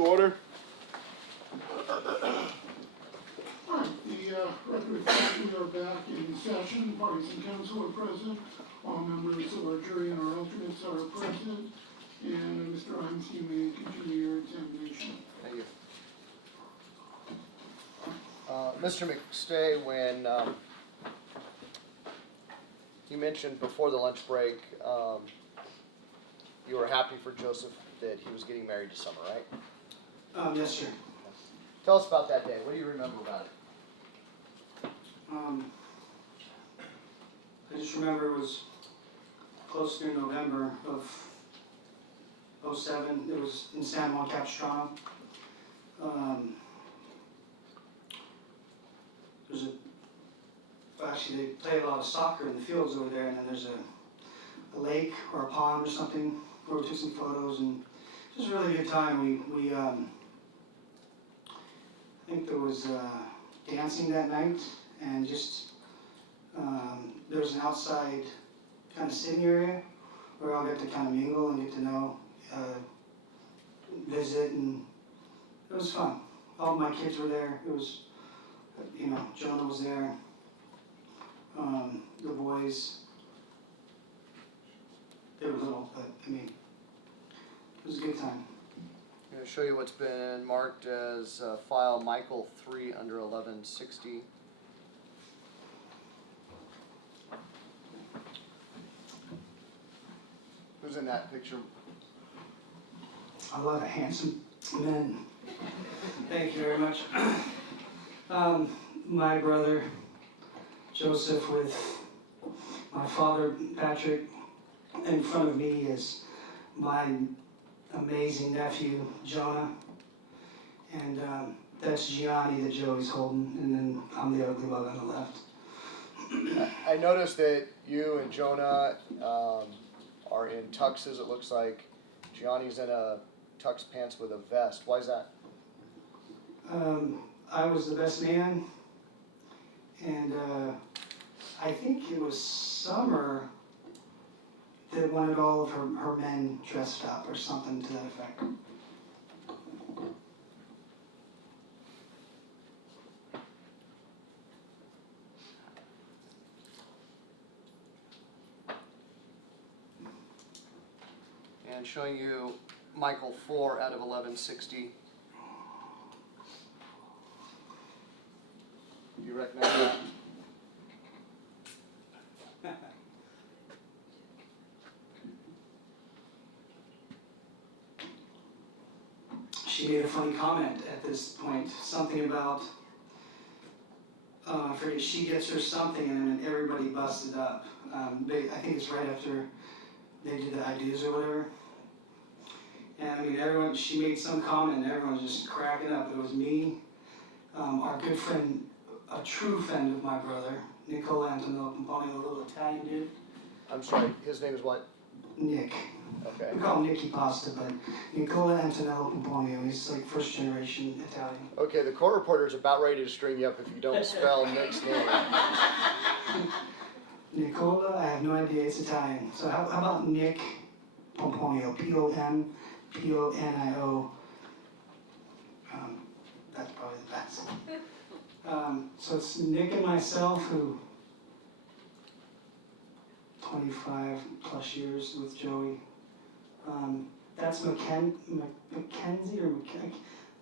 To order. Alright, the record reflects we are back in session, parties and council are present, all members of our jury and our alternates are present, and Mr. Imes, you may continue your examination. Thank you. Mr. McStay, when you mentioned before the lunch break, you were happy for Joseph that he was getting married this summer, right? Yes, sir. Tell us about that day. What do you remember about it? I just remember it was close to November of '07. It was in San Juan Capistrano. Actually, they play a lot of soccer in the fields over there, and then there's a lake or a pond or something where we took some photos, and it was a really good time. We I think there was dancing that night, and just there was an outside kind of sitting area where I'll get to kind of mingle and get to know, visit, and it was fun. All my kids were there. It was, Jonah was there. The boys, they were little, but I mean, it was a good time. I'm going to show you what's been marked as file Michael 3 under 1160. Who's in that picture? A lot of handsome men. Thank you very much. My brother Joseph with my father Patrick. In front of me is my amazing nephew Jonah, and that's Gianni that Joey's holding, and then I'm the ugly bug on the left. I noticed that you and Jonah are in tuxes, it looks like. Gianni's in a tux pants with a vest. Why is that? I was the best man, and I think it was Summer that wanted all of her men dressed up or something to that effect. And showing you Michael 4 out of 1160. Do you recognize that? She made a funny comment at this point, something about, I forget, she gets her something and then everybody busted up. I think it's right after they did the I do's or whatever. And I mean, she made some comment and everyone was just cracking up. It was me, our good friend, a true friend of my brother, Nicola Antonello Pomponio, a little Italian dude. I'm sorry, his name is what? Nick. Okay. We call him Nicky Pasta, but Nicola Antonello Pomponio, he's like first generation Italian. Okay, the court reporter is about ready to string you up if you don't spell Nick's name. Nicola, I have no idea, it's Italian. So how about Nick Pomponio, Pomponio. That's probably the best. So it's Nick and myself who 25 plus years with Joey. That's Mackenzie or McKenzie,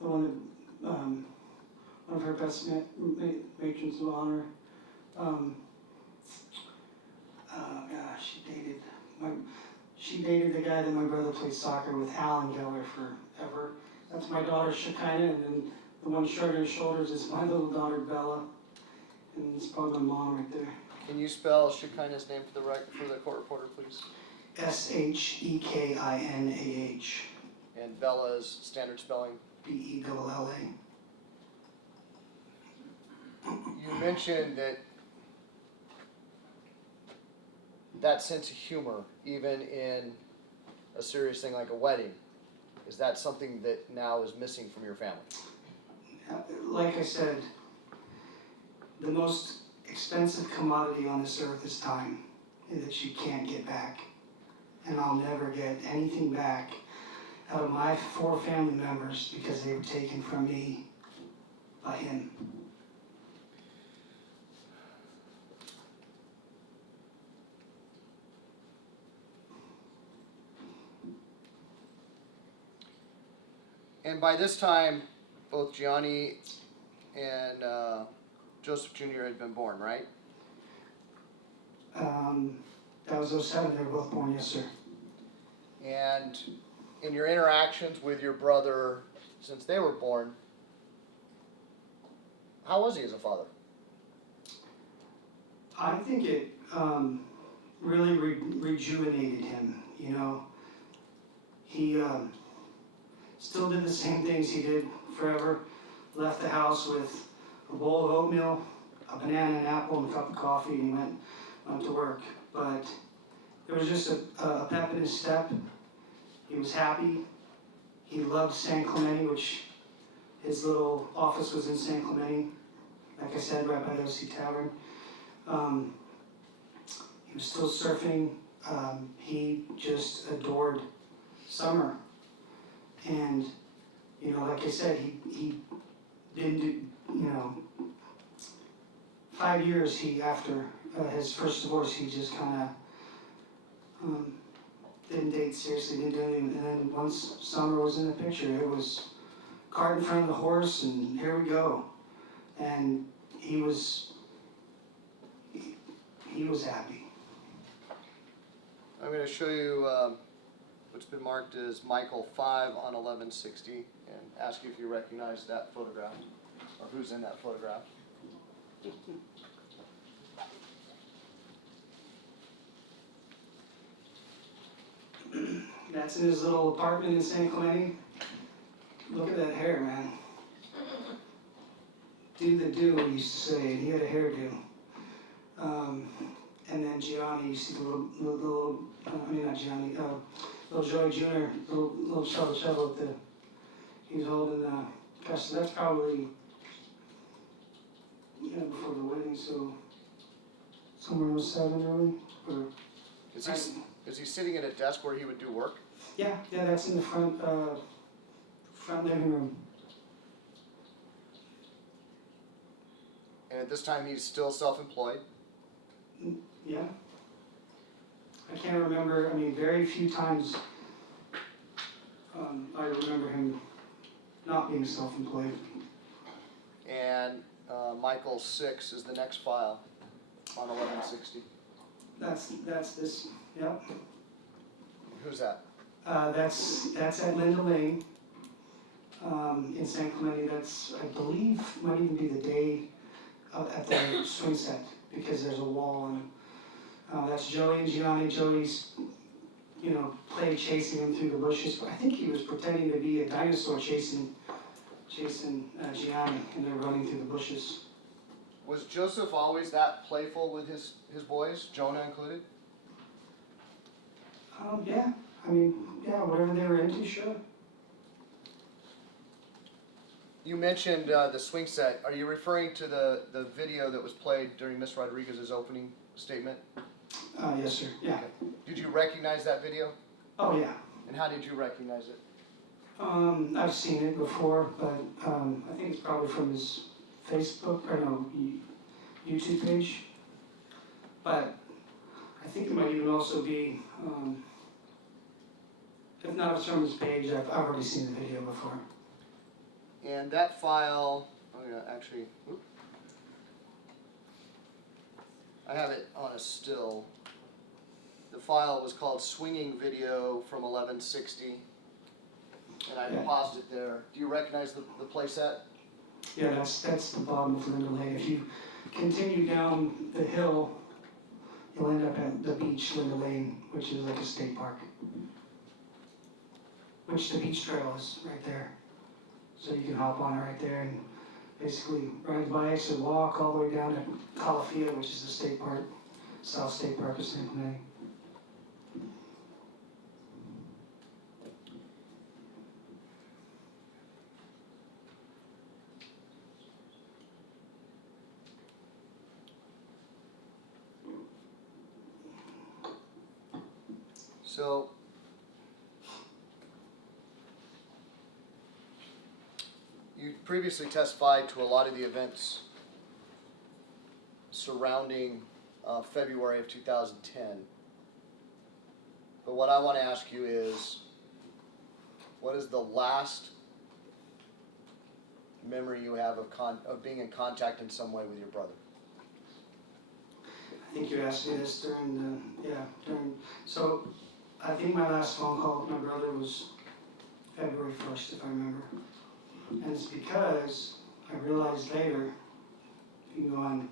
the one that, one of her best matrons of honor. She dated the guy that my brother played soccer with, Alan Geller, forever. That's my daughter Shekinah, and then the one shrugging her shoulders is my little daughter Bella, and it's probably my mom right there. Can you spell Shekinah's name for the court reporter, please? Shekinah. And Bella's standard spelling? Bella. You mentioned that sense of humor, even in a serious thing like a wedding. Is that something that now is missing from your family? Like I said, the most expensive commodity on this earth is time, that you can't get back. And I'll never get anything back out of my 4 family members because they were taken from me by him. And by this time, both Gianni and Joseph Jr. had been born, right? That was 07, they were both born, yes, sir. And in your interactions with your brother since they were born, how was he as a father? I think it really rejuvenated him, you know. He still did the same things he did forever. Left the house with a bowl of oatmeal, a banana, an apple, and a cup of coffee, and he went to work. But there was just a pep in his step. He was happy. He loved San Clemente, which his little office was in San Clemente. Like I said, right by the OC Tavern. He was still surfing. He just adored summer. And, you know, like I said, he didn't do, you know, 5 years after his first divorce, he just kind of didn't date seriously, didn't do anything. And then once summer was in the picture, it was cart in front of the horse, and here we go. And he was happy. I'm going to show you what's been marked as Michael 5 on 1160 and ask you if you recognize that photograph or who's in that photograph. That's in his little apartment in San Clemente. Look at that hair, man. Do the do, we used to say, and he had a hairdo. And then Gianni, you see the little not Gianni, little Joey Jr., little Chubba at the, he's holding, gosh, so that's probably, before the wedding, so somewhere in 07 really, or. Is he sitting at a desk where he would do work? Yeah, that's in the front living room. And at this time he's still self-employed? Yeah. I can't remember, very few times I remember him not being self-employed. And Michael 6 is the next file on 1160. That's this, yep. Who's that? That's at Linda Lane in San Clemente. That's, I believe, might even be the day at the swing set because there's a wall, and that's Joey and Gianni. Joey's, played chasing him through the bushes, but I think he was pretending to be a dinosaur chasing Gianni, and they're running through the bushes. Was Joseph always that playful with his boys, Jonah included? Yeah, whatever they were into, sure. You mentioned the swing set. Are you referring to the video that was played during Miss Rodriguez's opening statement? Yes, sir, yeah. Okay. Did you recognize that video? Oh, yeah. And how did you recognize it? I've seen it before, but I think it's probably from his Facebook, or no, YouTube page. But I think it might even also be, if not if it's from his page, I've already seen the video before. And that file, I have it on a still. The file was called Swinging Video from 1160, and I deposited it there. Do you recognize the playset? Yeah, that's the bottom of Linda Lane. If you continue down the hill, you'll end up at the beach, Linda Lane, which is like a state park. Which the beach trail is right there. So you can hop on it right there and basically ride bikes or walk all the way down to Calafia, which is the state park, South State Park of San Clemente. So, you previously testified to a lot of the events surrounding February of 2010. But what I want to ask you is, what is the last memory you have of being in contact in some way with your brother? I think you asked me this so I think my last phone call with my brother was February 1st, if I remember. And it's because I realized later, if you can go on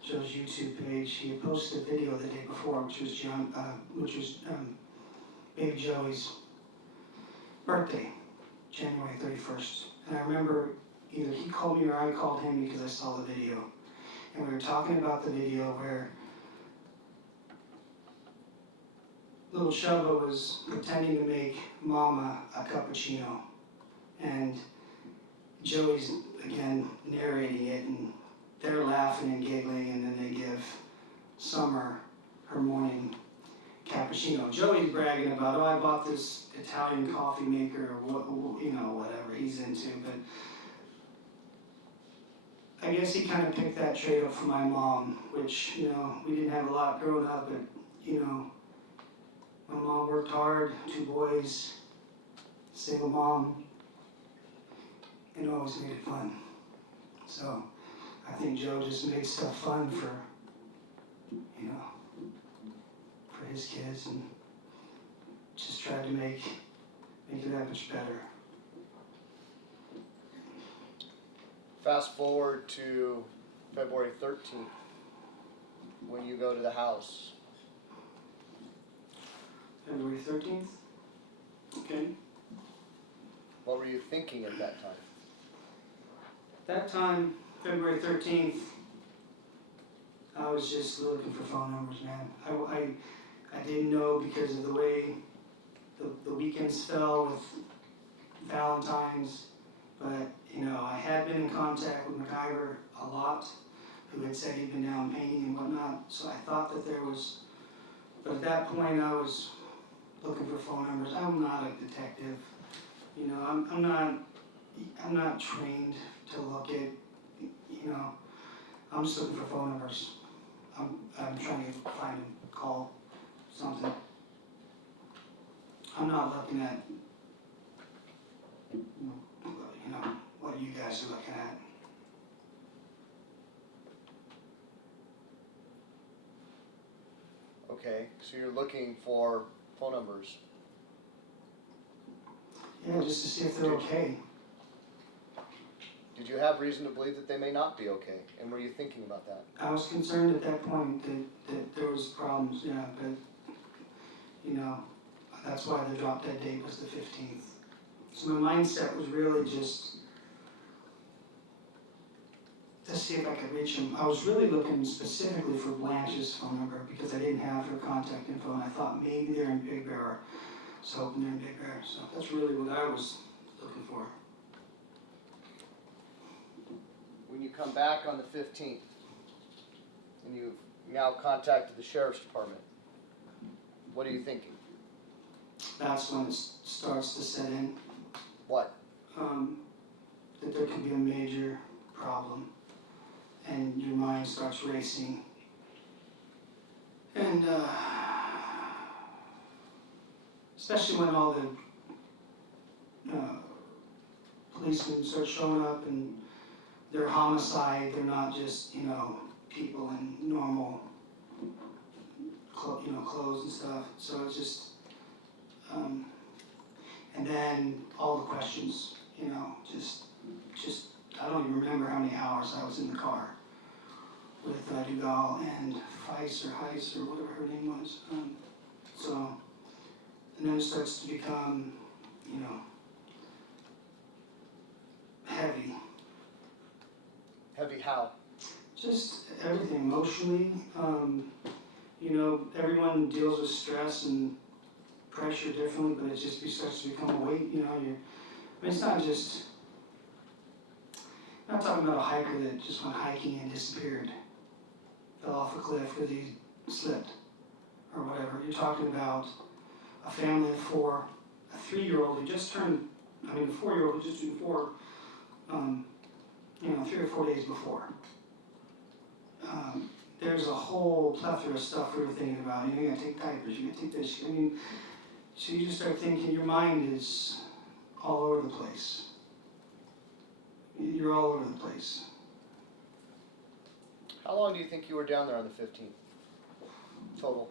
Joe's YouTube page, he had posted a video the day before, which was baby Joey's birthday, January 31st. And I remember either he called me or I called him because I saw the video. And we were talking about the video where little Shubba was pretending to make Mama a cappuccino. And Joey's, again, narrating it, and they're laughing and giggling, and then they give Summer her morning cappuccino. Joey's bragging about, oh, I bought this Italian coffee maker, or whatever he's into, but I guess he kind of picked that trait up from my mom, which, we didn't have a lot growing up, but, my mom worked hard, 2 boys, single mom, and always made it fun. So I think Joe just made stuff fun for his kids, and just tried to make it that much better. Fast forward to February 13th, when you go to the house. February 13th? Okay. What were you thinking at that time? That time, February 13th, I was just looking for phone numbers, man. I didn't know because of the way the weekends fell with Valentine's, but I had been in contact with MacIver a lot, who had said he'd been down painting and whatnot, so I thought that there was, but at that point I was looking for phone numbers. I'm not a detective, I'm not trained to look at, I'm just looking for phone numbers. I'm trying to find a call, something. I'm not looking at, what you guys are looking at. Okay, so you're looking for phone numbers. Yeah, just to see if they're okay. Did you have reason to believe that they may not be okay? And were you thinking about that? I was concerned at that point that there was problems, yeah, but, that's why the drop dead date was the 15th. So my mindset was really just to see if I could reach him. I was really looking specifically for Blanche's phone number because I didn't have her contact info, and I thought maybe they're in Big Bear. So hoping they're in Big Bear. So that's really what I was looking for. When you come back on the 15th, and you've now contacted the Sheriff's Department, what are you thinking? That's when it starts to set in. What? That there could be a major problem, and your mind starts racing. And especially when all the policemen start showing up and they're homicide, they're not just, people in normal, clothes and stuff. So it's just, and then all the questions, just, I don't even remember how many hours I was in the car with Dugal and Heiss or whatever her name was. And then it starts to become, heavy. Heavy how? Just everything emotionally. Everyone deals with stress and pressure differently, but it just starts to become a weight. It's not just. I'm not talking about a hiker that just went hiking and disappeared, fell off a cliff because he slipped, or whatever. You're talking about a family of 4, a 3-year-old who just turned, a 4-year-old who just turned 4, you know, 3 or 4 days before. There's a whole plethora of stuff we were thinking about. You know, you gotta take diapers, you gotta take this. I mean, so you just start thinking, your mind is all over the place. You're all over the place. How long do you think you were down there on the 15th? Total.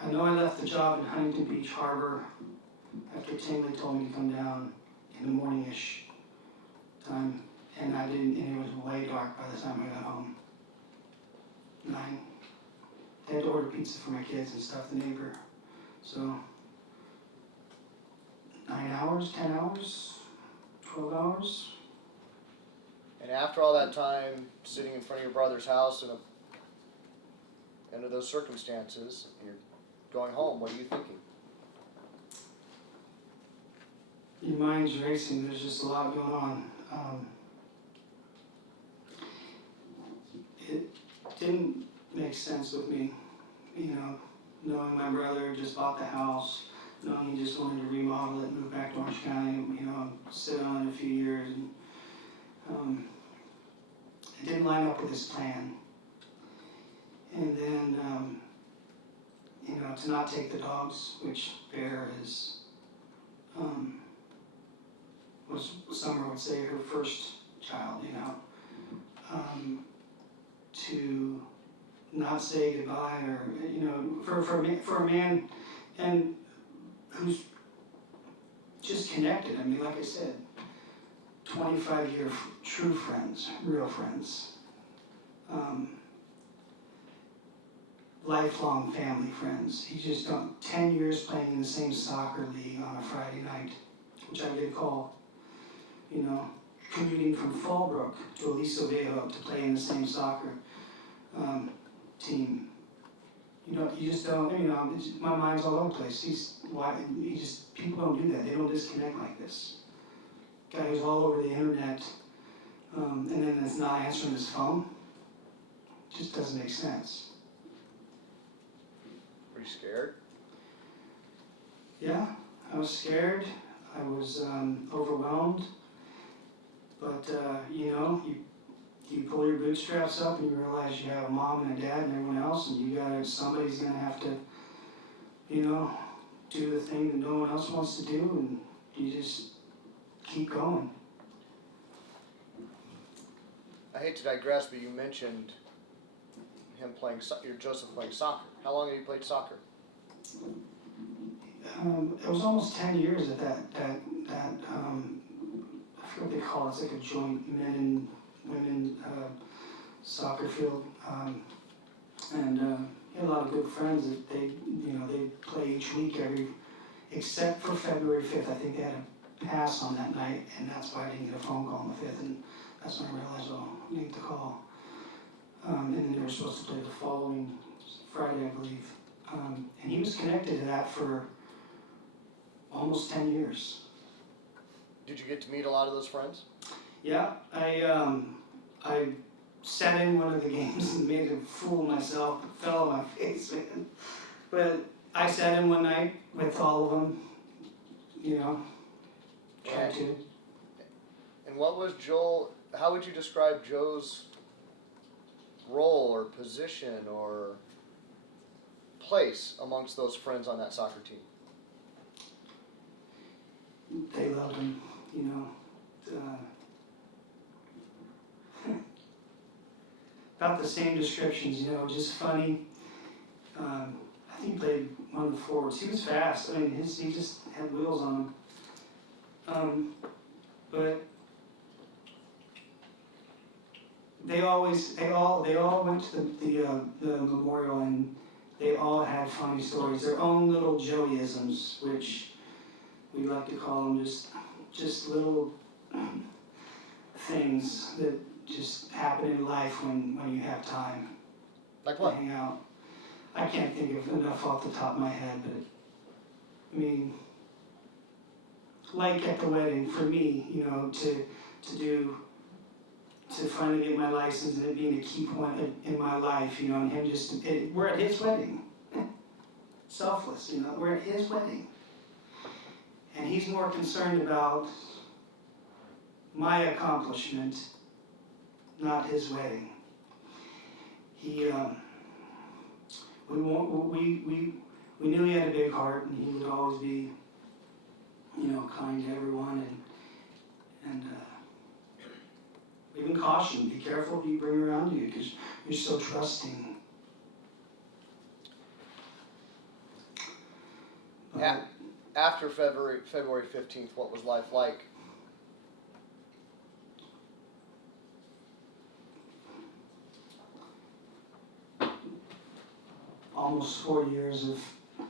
I know I left the job in Huntington Beach Harbor after Tingley told me to come down in the morning-ish time, and I didn't, and it was way dark by the time I got home. 9. I had to order pizza for my kids and stuff, the neighbor. So, 9 hours, 10 hours, 12 hours. And after all that time, sitting in front of your brother's house and under those circumstances, you're going home, what are you thinking? Your mind's racing, there's just a lot going on. It didn't make sense with me, you know, knowing my brother just bought the house, knowing he just wanted to remodel it, move back to Orange County, you know, sit on it a few years, and it didn't line up with his plan. And then, you know, to not take the dogs, which Bear is, was, Summer would say, her first child, you know, to not say goodbye, or, you know, for a man and who's just connected. I mean, like I said, 25-year true friends, real friends, lifelong family friends. He just done 10 years playing in the same soccer league on a Friday night, which I get a call, you know, commuting from Fallbrook to Aliso Viejo to play in the same soccer team. You know, you just don't, you know, my mind's all over the place. People don't do that. They don't disconnect like this. Guy who's all over the internet, and then is not answering his phone, just doesn't make sense. Were you scared? Yeah, I was scared. I was overwhelmed. But, you know, you pull your bootstraps up and you realize you have a mom and a dad and everyone else, and somebody's gonna have to, you know, do the thing that no one else wants to do, and you just keep going. I hate to digress, but you mentioned him playing, your Joseph playing soccer. How long have you played soccer? It was almost 10 years at that I forget what they call it. It's like a joint men and women soccer field, and he had a lot of good friends that they play each week except for February 5th. I think they had a pass on that night, and that's why I didn't get a phone call on the 5th, and that's when I realized, oh, I need to call. And then they were supposed to play the following Friday, I believe, and he was connected to that for almost 10 years. Did you get to meet a lot of those friends? Yeah, I sat in one of the games and made a fool of myself, fell on my face, man. But I sat in one night with all of them, you know, tried to. And what was how would you describe Joe's role or position or place amongst those friends on that soccer team? They loved him, you know. About the same descriptions, you know, just funny. I think he played one of the forwards. He was fast. I mean, he just had wheels on him. But they all went to the memorial, and they all had funny stories, their own little Joeyisms, which we like to call them, just little things that just happen in life when you have time. Like what? To hang out. I can't think of enough off the top of my head, but I mean, like at the wedding, for me, you know, to finally get my license and it being a key point in my life, you know, and him we're at his wedding. Selfless, you know, we're at his wedding. And he's more concerned about my accomplishment, not his wedding. He, we knew he had a big heart, and he would always be, kind to everyone, and even caution, be careful who you bring around you, because you're so trusting. But After February 15th, what was life like? almost 4 years of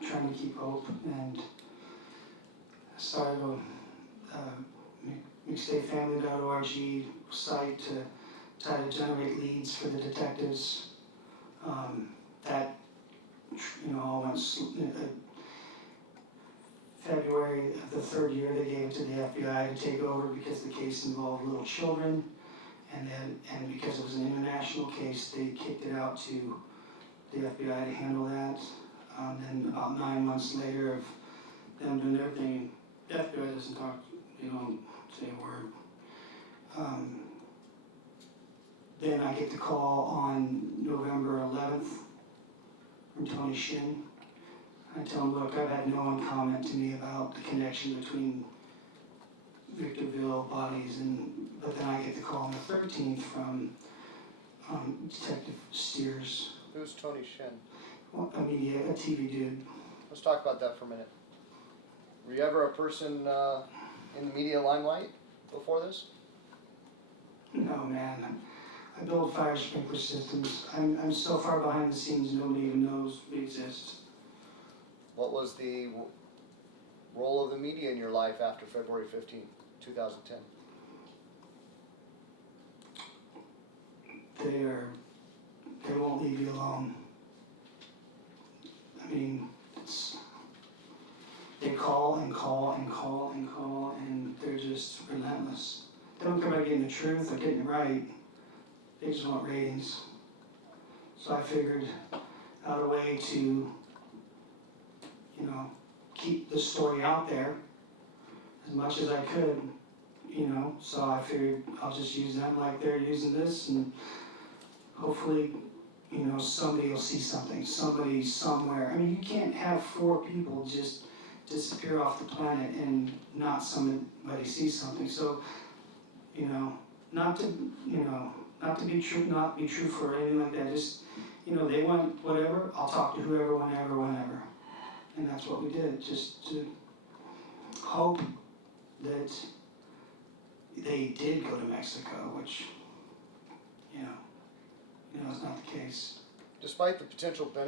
trying to keep hope, and I started a McStayFamily.org site to try to generate leads for the detectives. That all went February of the third year they gave it to the FBI to take over because the case involved little children, and because it was an international case, they kicked it out to the FBI to handle that. Then about 9 months later of them doing their thing, the FBI doesn't talk, they don't say a word. Then I get the call on November 11th from Tony Shin. I tell him, look, I've had no one comment to me about the connection between Victorville bodies, but then I get the call on the 13th from Detective Steers. Who's Tony Shin? Well, a TV dude. Let's talk about that for a minute. Were you ever a person in the media limelight before this? No, man. I build fire sprinkler systems. I'm so far behind the scenes, nobody even knows we exist. What was the role of the media in your life after February 15th, 2010? They won't leave you alone. I mean, they call and call and call and call, and they're just relentless. They don't care about getting the truth or getting it right. They just want ratings. So I figured out a way to, keep the story out there as much as I could, so I figured I'll just use them like they're using this, and hopefully, somebody will see something, somebody somewhere. I mean, you can't have 4 people just disappear off the planet and not somebody see something. So, not to be true for anything like that. Just, they want whatever, I'll talk to whoever, whenever. And that's what we did, just to hope that they did go to Mexico, which, is not the case. Despite the potential benefits